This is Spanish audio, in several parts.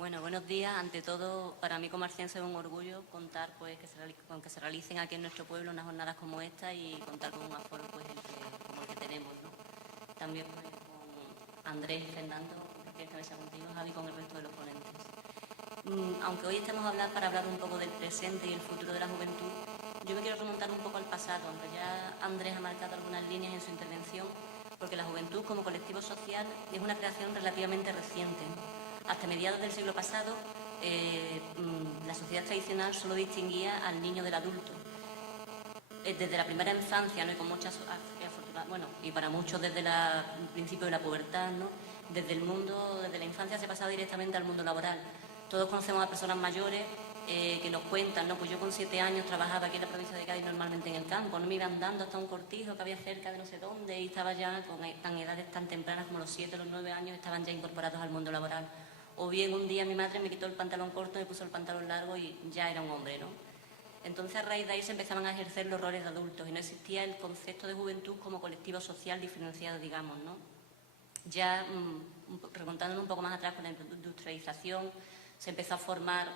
Bueno, buenos días. Ante todo, para mí como arciense es un orgullo contar con que se realicen aquí en nuestro pueblo unas jornadas como esta y contar con un aforo como el que tenemos, ¿no? También pues, con Andrés y Fernando, que cabeza contigo, Javi, con el resto de los ponentes. Aunque hoy estemos para hablar un poco del presente y el futuro de la juventud, yo me quiero remontar un poco al pasado, aunque ya Andrés ha marcado algunas líneas en su intervención, porque la juventud como colectivo social es una creación relativamente reciente, ¿no? Hasta mediados del siglo pasado, la sociedad tradicional solo distinguía al niño del adulto. Desde la primera infancia, ¿no? Y con muchas bueno, y para muchos desde el principio de la pubertad, ¿no? Desde la infancia se pasaba directamente al mundo laboral. Todos conocemos a personas mayores que nos cuentan, ¿no? Pues yo con 7 años trabajaba aquí en la provincia de Cádiz normalmente en el campo, no me iba andando hasta un cortijo que había cerca de no sé dónde y estaba ya con edades tan tempranas como los 7 o los 9 años, estaban ya incorporados al mundo laboral. O bien un día mi madre me quitó el pantalón corto, me puso el pantalón largo y ya era un hombre, ¿no? Entonces, a raíz de ahí se empezaban a ejercer los roles de adultos y no existía el concepto de juventud como colectivo social diferenciado, digamos, ¿no? Ya remontándonos un poco más atrás con la industrialización, se empezó a formar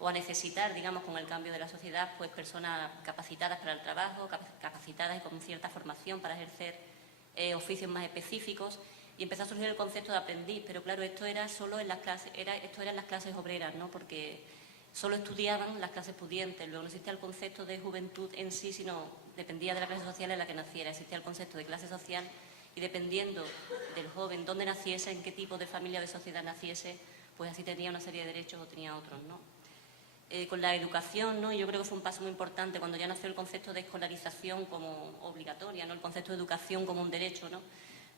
o a necesitar, digamos, con el cambio de la sociedad, pues personas capacitadas para el trabajo, capacitadas y con cierta formación para ejercer oficios más específicos, y empezó a surgir el concepto de aprendiz, pero claro, esto era solo en las clases, esto era en las clases obreras, ¿no? Porque solo estudiaban las clases pudientes, luego no existía el concepto de juventud en sí, sino dependía de la clase social en la que naciera, existía el concepto de clase social y dependiendo del joven dónde naciese, en qué tipo de familia o de sociedad naciese, pues así tenía una serie de derechos o tenía otros, ¿no? Con la educación, ¿no? Yo creo que fue un paso muy importante cuando ya nació el concepto de escolarización como obligatoria, ¿no? El concepto de educación como un derecho, ¿no?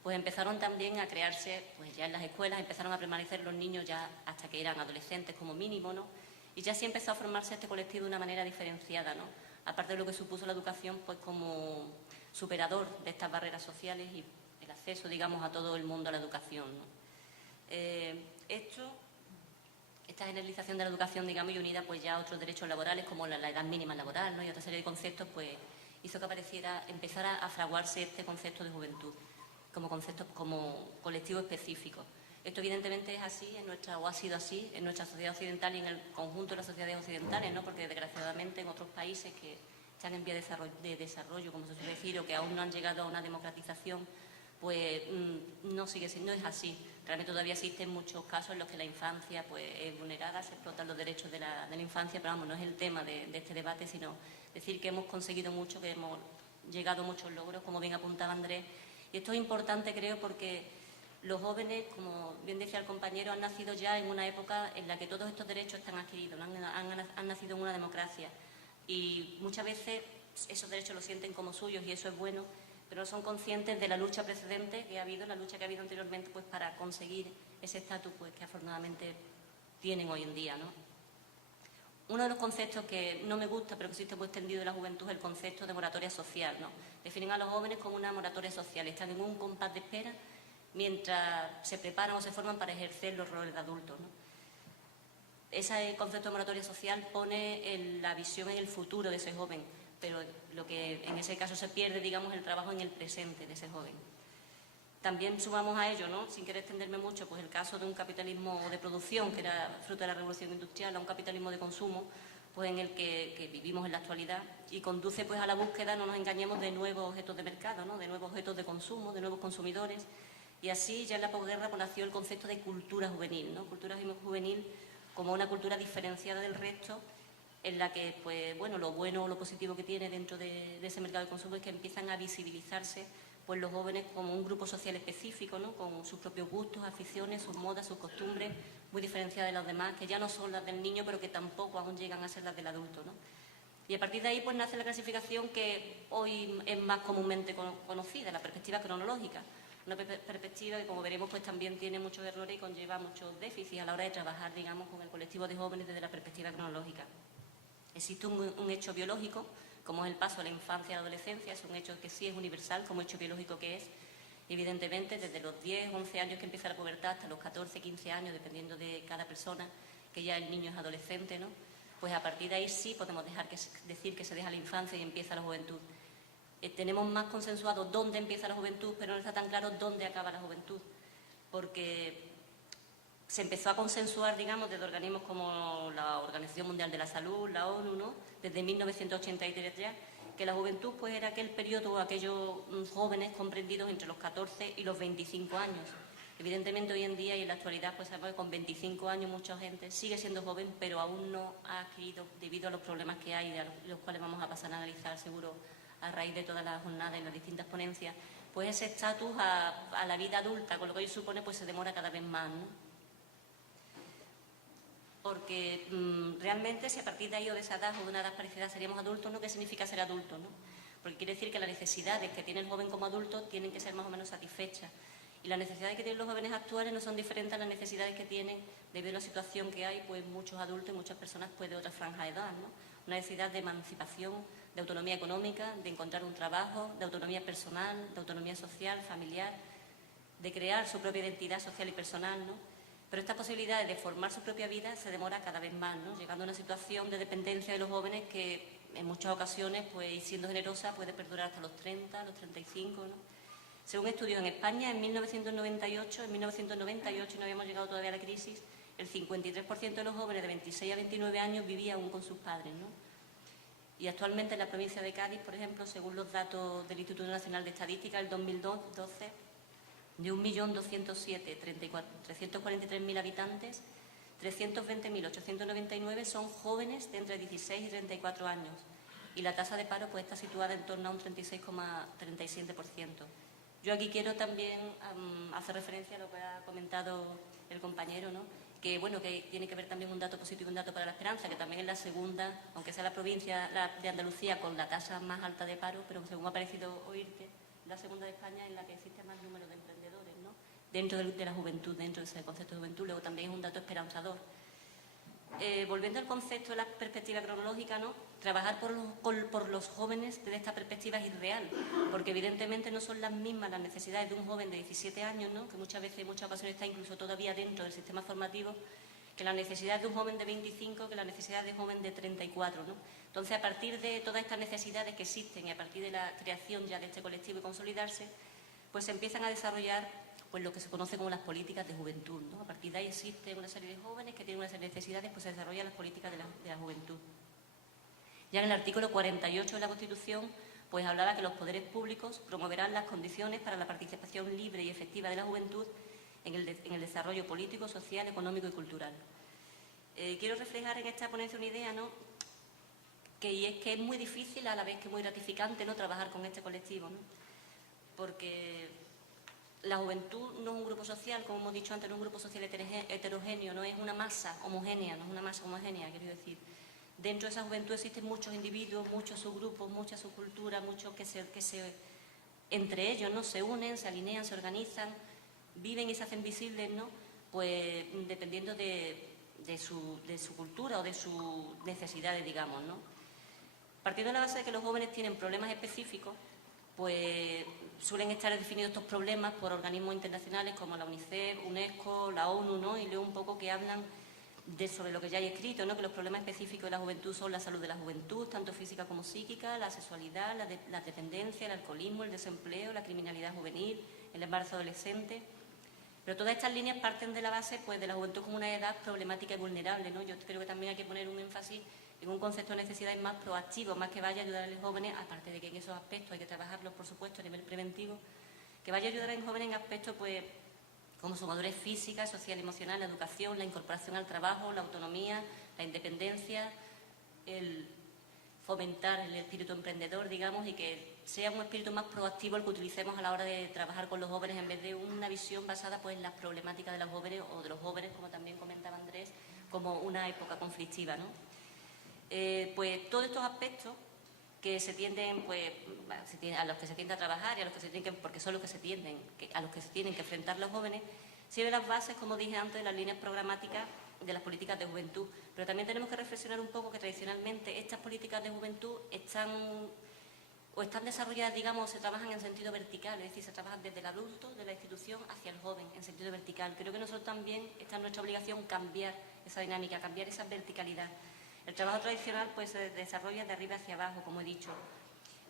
Pues empezaron también a crearse, pues ya en las escuelas empezaron a permanecer los niños ya hasta que eran adolescentes como mínimo, ¿no? Y ya sí empezó a formarse este colectivo de una manera diferenciada, ¿no? Aparte de lo que supuso la educación, pues como superador de estas barreras sociales y el acceso, digamos, a todo el mundo a la educación, ¿no? Esta generalización de la educación, digamos, y unida pues ya a otros derechos laborales como la edad mínima laboral, ¿no? Y otra serie de conceptos, pues hizo que empezara a fraguarse este concepto de juventud como concepto, como colectivo específico. Esto evidentemente es así o ha sido así en nuestra sociedad occidental y en el conjunto de las sociedades occidentales, ¿no? Porque desgraciadamente en otros países que están en vía de desarrollo, como se suele decir, o que aún no han llegado a una democratización, pues no es así. Realmente todavía existen muchos casos en los que la infancia pues, es vulnerada, se explotan los derechos de la infancia, pero vamos, no es el tema de este debate, sino decir que hemos conseguido mucho, que hemos llegado a muchos logros, como bien apuntaba Andrés. Y esto es importante, creo, porque los jóvenes, como bien decía el compañero, han nacido ya en una época en la que todos estos derechos están adquiridos, han nacido en una democracia y muchas veces esos derechos los sienten como suyos y eso es bueno, pero no son conscientes de la lucha precedente que ha habido, la lucha que ha habido anteriormente pues, para conseguir ese estatus pues, que afortunadamente tienen hoy en día, ¿no? Uno de los conceptos que no me gusta, pero que existe muy extendido en la juventud, es el concepto de moratoria social, ¿no? Definen a los jóvenes como una moratoria social. Están en un compás de espera mientras se preparan o se forman para ejercer los roles de adultos, ¿no? Ese concepto de moratoria social pone la visión en el futuro de ese joven, pero lo que en ese caso se pierde, digamos, es el trabajo en el presente de ese joven. También sumamos a ello, ¿no? Sin querer extenderme mucho, pues el caso de un capitalismo de producción, que era fruto de la revolución industrial, a un capitalismo de consumo, pues en el que vivimos en la actualidad y conduce pues a la búsqueda, no nos engañemos, de nuevos objetos de mercado, ¿no? De nuevos objetos de consumo, de nuevos consumidores. Y así ya en la posguerra pues, nació el concepto de cultura juvenil, ¿no? Cultura juvenil como una cultura diferenciada del resto, en la que, pues, bueno, lo bueno o lo positivo que tiene dentro de ese mercado de consumo es que empiezan a visibilizarse pues los jóvenes como un grupo social específico, ¿no? Con sus propios gustos, aficiones, sus modas, sus costumbres, muy diferenciadas de las demás, que ya no son las del niño, pero que tampoco aún llegan a ser las del adulto, ¿no? Y a partir de ahí pues nace la clasificación que hoy es más comúnmente conocida, la perspectiva cronológica. Una perspectiva que, como veremos, pues también tiene muchos errores y conlleva muchos déficits a la hora de trabajar, digamos, con el colectivo de jóvenes desde la perspectiva cronológica. Existe un hecho biológico, como es el paso a la infancia y a la adolescencia, es un hecho que sí es universal, como hecho biológico que es. Evidentemente, desde los 10, 11 años que empieza la pubertad hasta los 14, 15 años, dependiendo de cada persona, que ya el niño es adolescente, ¿no? Pues a partir de ahí sí podemos decir que se deja la infancia y empieza la juventud. Tenemos más consensuado dónde empieza la juventud, pero no está tan claro dónde acaba la juventud, porque se empezó a consensuar, digamos, desde organismos como la Organización Mundial de la Salud, la ONU, ¿no?, desde 1983 ya, que la juventud pues era aquel periodo, aquellos jóvenes comprendidos entre los 14 y los 25 años. Evidentemente hoy en día y en la actualidad pues sabemos que con 25 años mucha gente sigue siendo joven, pero aún no ha adquirido, debido a los problemas que hay, de los cuales vamos a pasar a analizar seguro a raíz de todas las jornadas y las distintas ponencias, pues ese estatus a la vida adulta, con lo que ello supone, pues se demora cada vez más, ¿no? Porque realmente si a partir de ahí o de esa edad o de una edad parecida seríamos adultos, ¿no? ¿Qué significa ser adulto, no? Porque quiere decir que las necesidades que tiene el joven como adulto tienen que ser más o menos satisfechas. Y las necesidades que tienen los jóvenes actuales no son diferentes a las necesidades que tienen, debido a la situación que hay, pues muchos adultos y muchas personas pues, de otra franja de edad, ¿no? Una necesidad de emancipación, de autonomía económica, de encontrar un trabajo, de autonomía personal, de autonomía social, familiar, de crear su propia identidad social y personal, ¿no? Pero esta posibilidad de formar su propia vida se demora cada vez más, ¿no? Llegando a una situación de dependencia de los jóvenes que en muchas ocasiones, pues, y siendo generosa, puede perdurar hasta los 30, los 35, ¿no? Según estudios en España, en 1998, y no habíamos llegado todavía a la crisis, el 53% de los jóvenes de 26 a 29 años vivía aún con sus padres, ¿no? Y actualmente en la provincia de Cádiz, por ejemplo, según los datos del Instituto Nacional de Estadística, el 2012, de 1.207.343.000 habitantes, 320.899 son jóvenes de entre 16 y 34 años. Y la tasa de paro pues, está situada en torno a un 36,37%. Yo aquí quiero también hacer referencia a lo que ha comentado el compañero, ¿no? Que, bueno, que tiene que ver también un dato positivo y un dato para la esperanza, que también es la segunda, aunque sea la provincia de Andalucía con la tasa más alta de paro, pero según ha parecido oírte, la segunda de España en la que existe más número de emprendedores, ¿no? Dentro de la juventud, dentro de ese concepto de juventud, luego también es un dato esperanzador. Volviendo al concepto de la perspectiva cronológica, ¿no? Trabajar por los jóvenes desde esta perspectiva es irreal, porque evidentemente no son las mismas las necesidades de un joven de 17 años, ¿no? Que muchas veces, en muchas ocasiones está incluso todavía dentro del sistema formativo, que las necesidades de un joven de 25, que las necesidades de un joven de 34, ¿no? Entonces, a partir de todas estas necesidades que existen y a partir de la creación ya de este colectivo y consolidarse, pues se empiezan a desarrollar pues lo que se conoce como las políticas de juventud, ¿no? A partir de ahí existe una serie de jóvenes que tienen una serie de necesidades, pues se desarrollan las políticas de la juventud. Ya en el artículo 48 de la Constitución, pues hablaba que los poderes públicos promoverán las condiciones para la participación libre y efectiva de la juventud en el desarrollo político, social, económico y cultural. Quiero reflejar en esta ponencia una idea, ¿no? Y es que es muy difícil, a la vez que muy gratificante, ¿no? Trabajar con este colectivo, ¿no? Porque la juventud no es un grupo social, como hemos dicho antes, no es un grupo social heterogéneo, no es una masa homogénea, quiero decir. Dentro de esa juventud existen muchos individuos, muchos subgrupos, muchas subculturas, muchos que entre ellos, ¿no? Se unen, se alinean, se organizan, viven y se hacen visibles, ¿no? Pues dependiendo de su cultura o de sus necesidades, digamos, ¿no? Partiendo de la base de que los jóvenes tienen problemas específicos, pues suelen estar definidos estos problemas por organismos internacionales como la UNICEF, UNESCO, la ONU, ¿no? Y leo un poco que hablan sobre lo que ya hay escrito, ¿no? Que los problemas específicos de la juventud son la salud de la juventud, tanto física como psíquica, la sexualidad, la dependencia, el alcoholismo, el desempleo, la criminalidad juvenil, el embarazo adolescente. Pero todas estas líneas parten de la base pues, de la juventud como una edad problemática y vulnerable, ¿no? Yo creo que también hay que poner un énfasis en un concepto de necesidades más proactivo, más que vaya a ayudar a los jóvenes, aparte de que en esos aspectos hay que trabajarlos, por supuesto, a nivel preventivo, que vaya a ayudar a los jóvenes en aspectos pues, como su madurez física, social, emocional, la educación, la incorporación al trabajo, la autonomía, la independencia, el fomentar el espíritu emprendedor, digamos, y que sea un espíritu más proactivo el que utilicemos a la hora de trabajar con los jóvenes en vez de una visión basada pues, en las problemáticas de los jóvenes o de los jóvenes, como también comentaba Andrés, como una época conflictiva, ¿no? Pues todos estos aspectos que se tienden, pues, a los que se tiende a trabajar y a los que se tienen porque son los que a los que se tienen que enfrentar los jóvenes, sirven las bases, como dije antes, de las líneas programáticas de las políticas de juventud. Pero también tenemos que reflexionar un poco que tradicionalmente estas políticas de juventud están desarrolladas, digamos, se trabajan en sentido vertical, es decir, se trabajan desde el adulto, de la institución, hacia el joven, en sentido vertical. Creo que nosotros también está en nuestra obligación cambiar esa dinámica, cambiar esa verticalidad. El trabajo tradicional pues, se desarrolla de arriba hacia abajo, como he dicho.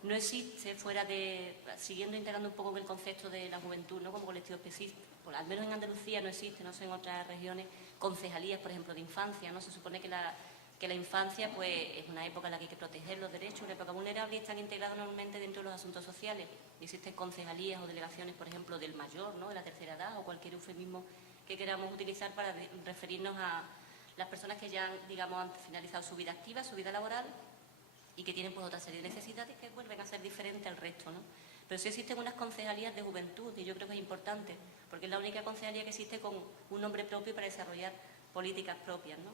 no existe fuera de, siguiendo integrando un poco en el concepto de la juventud, ¿no?, como colectivo específico, al menos en Andalucía no existe, no sé en otras regiones, concejalías, por ejemplo, de infancia, ¿no? Se supone que la infancia pues, es una época en la que hay que proteger los derechos, una época vulnerable, y están integrados normalmente dentro de los asuntos sociales. Y existen concejalías o delegaciones, por ejemplo, del mayor, ¿no?, de la tercera edad, o cualquier eufemismo que queramos utilizar para referirnos a las personas que ya, digamos, han finalizado su vida activa, su vida laboral, y que tienen pues otra serie de necesidades que vuelven a ser diferentes al resto, ¿no? Pero sí existen unas concejalías de juventud, y yo creo que es importante, porque es la única concejalía que existe con un nombre propio para desarrollar políticas propias, ¿no?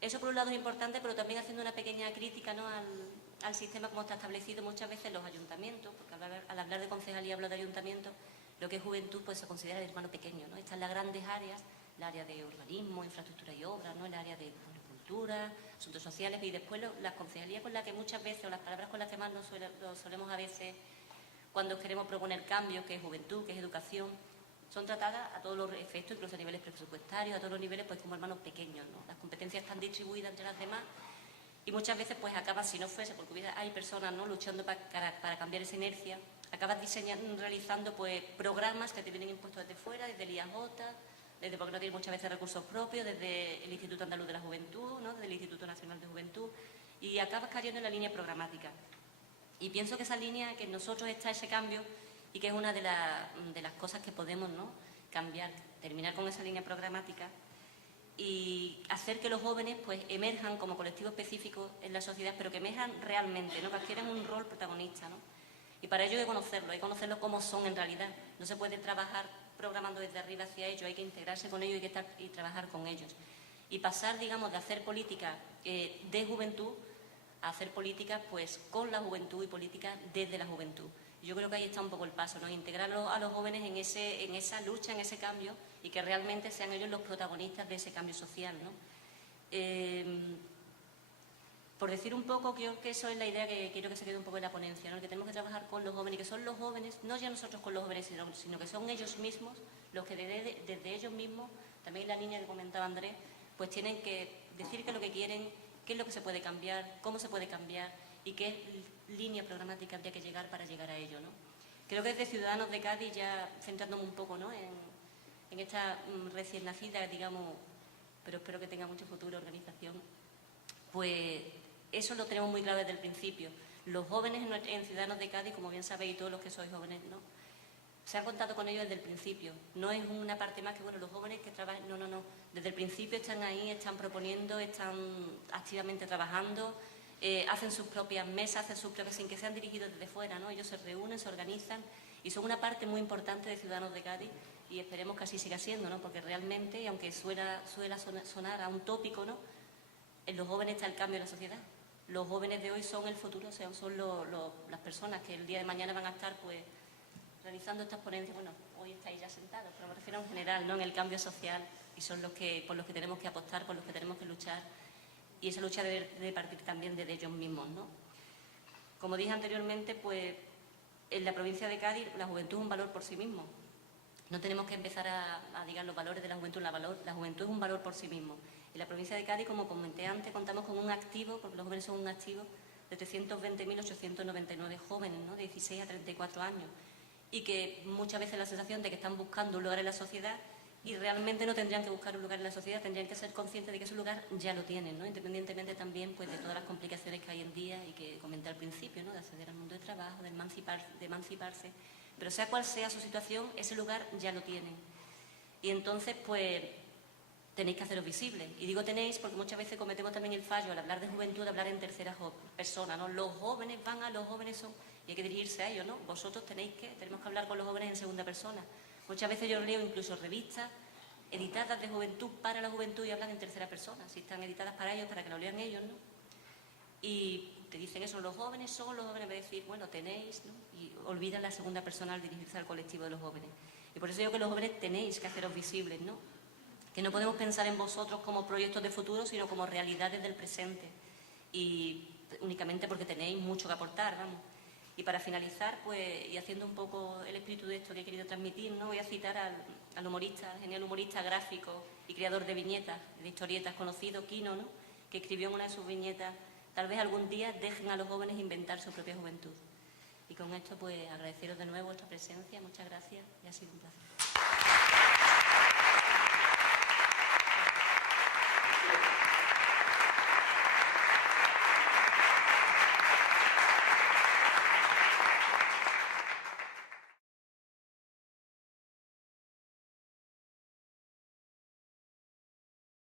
Eso por un lado es importante, pero también haciendo una pequeña crítica, ¿no?, al sistema como está establecido muchas veces los ayuntamientos, porque al hablar de concejalía hablo de ayuntamientos, lo que es juventud pues se considera el hermano pequeño, ¿no? Están las grandes áreas, el área de urbanismo, infraestructura y obras, ¿no?, el área de cultura, asuntos sociales, y después las concejalías con las que muchas veces, o las palabras con las que más nos solemos a veces cuando queremos proponer cambios, que es juventud, que es educación, son tratadas a todos los efectos, incluso a niveles presupuestarios, a todos los niveles, pues como hermanos pequeños, ¿no? Las competencias están distribuidas entre las demás y muchas veces pues acabas, si no fuese, porque hay personas, ¿no?, luchando para cambiar esa inercia, acabas diseñando, realizando pues programas que te vienen impuestos desde fuera, desde el IAJ, desde porque no tiene muchas veces recursos propios, desde el Instituto Andaluz de la Juventud, ¿no?, desde el Instituto Nacional de Juventud, y acabas cayendo en la línea programática. Y pienso que esa línea, que en nosotros está ese cambio, y que es una de las cosas que podemos, ¿no?, cambiar, terminar con esa línea programática y hacer que los jóvenes pues emerjan como colectivo específico en la sociedad, pero que emerjan realmente, ¿no?, que adquieran un rol protagonista, ¿no? Y para ello hay que conocerlo como son en realidad. No se puede trabajar programando desde arriba hacia ellos, hay que integrarse con ellos y trabajar con ellos. Y pasar, digamos, de hacer política de juventud a hacer políticas pues con la juventud y políticas desde la juventud. Yo creo que ahí está un poco el paso, ¿no?, integrar a los jóvenes en esa lucha, en ese cambio, y que realmente sean ellos los protagonistas de ese cambio social, ¿no? Por decir un poco, creo que eso es la idea que quiero que se quede un poco en la ponencia, ¿no?, que tenemos que trabajar con los jóvenes, y que son los jóvenes, no ya nosotros con los jóvenes, sino que son ellos mismos los que desde ellos mismos, también la línea que comentaba Andrés, pues tienen que decir qué es lo que quieren, qué es lo que se puede cambiar, cómo se puede cambiar y qué línea programática habría que llegar para llegar a ello, ¿no? Creo que desde Ciudadanos de Cádiz, ya centrándome un poco, ¿no?, en esta recién nacida, digamos, pero espero que tenga mucho futuro, organización, pues eso lo tenemos muy claro desde el principio. Los jóvenes en Ciudadanos de Cádiz, como bien sabéis, y todos los que sois jóvenes, ¿no?, se ha contado con ellos desde el principio. No es una parte más que, bueno, los jóvenes que trabajan, no. Desde el principio están ahí, están proponiendo, están activamente trabajando, hacen sus propias mesas, hacen sus propias, sin que sean dirigidos desde fuera, ¿no? Ellos se reúnen, se organizan y son una parte muy importante de Ciudadanos de Cádiz, y esperemos que así siga siendo, ¿no? Porque realmente, y aunque suela sonar a un tópico, ¿no?, en los jóvenes está el cambio de la sociedad. Los jóvenes de hoy son el futuro, o sea, son las personas que el día de mañana van a estar pues realizando estas ponencias. Bueno, hoy estáis ya sentados, pero me refiero en general, ¿no?, en el cambio social, y son por los que tenemos que apostar, por los que tenemos que luchar, y esa lucha debe partir también de ellos mismos, ¿no? Como dije anteriormente, pues en la provincia de Cádiz la juventud es un valor por sí mismo. No tenemos que empezar a digar los valores de la juventud. La juventud es un valor por sí mismo. En la provincia de Cádiz, como comenté antes, contamos con un activo, porque los jóvenes son un activo, de 320.899 jóvenes, ¿no?, de 16 a 34 años, y que muchas veces la sensación de que están buscando un lugar en la sociedad, y realmente no tendrían que buscar un lugar en la sociedad, tendrían que ser conscientes de que ese lugar ya lo tienen, ¿no?, independientemente también pues de todas las complicaciones que hay en día y que comenté al principio, ¿no?, de acceder al mundo de trabajo, de emanciparse, pero sea cual sea su situación, ese lugar ya lo tienen. Y entonces pues tenéis que haceros visibles. Y digo tenéis porque muchas veces cometemos también el fallo al hablar de juventud, de hablar en tercera persona, ¿no? Los jóvenes van a, los jóvenes son, y hay que dirigirse a ellos, ¿no? Vosotros tenemos que hablar con los jóvenes en segunda persona. Muchas veces yo leo incluso revistas editadas de juventud para la juventud y hablan en tercera persona, si están editadas para ellos, para que lo lean ellos, ¿no? Y te dicen eso, los jóvenes son los jóvenes, en vez de decir, bueno, tenéis, ¿no? Y olvidan la segunda persona al dirigirse al colectivo de los jóvenes. Y por eso digo que los jóvenes tenéis que haceros visibles, ¿no? Que no podemos pensar en vosotros como proyectos de futuro, sino como realidades del presente. Y únicamente porque tenéis mucho que aportar, vamos. Y para finalizar, pues, y haciendo un poco el espíritu de esto que he querido transmitir, ¿no?, voy a citar al humorista, al genial humorista gráfico y creador de viñetas, de historietas conocido, Quino, ¿no?, que escribió en una de sus viñetas tal vez algún día dejen a los jóvenes inventar su propia juventud. Y con esto, pues, agradeceros de nuevo vuestra presencia. Muchas gracias y ha sido un placer.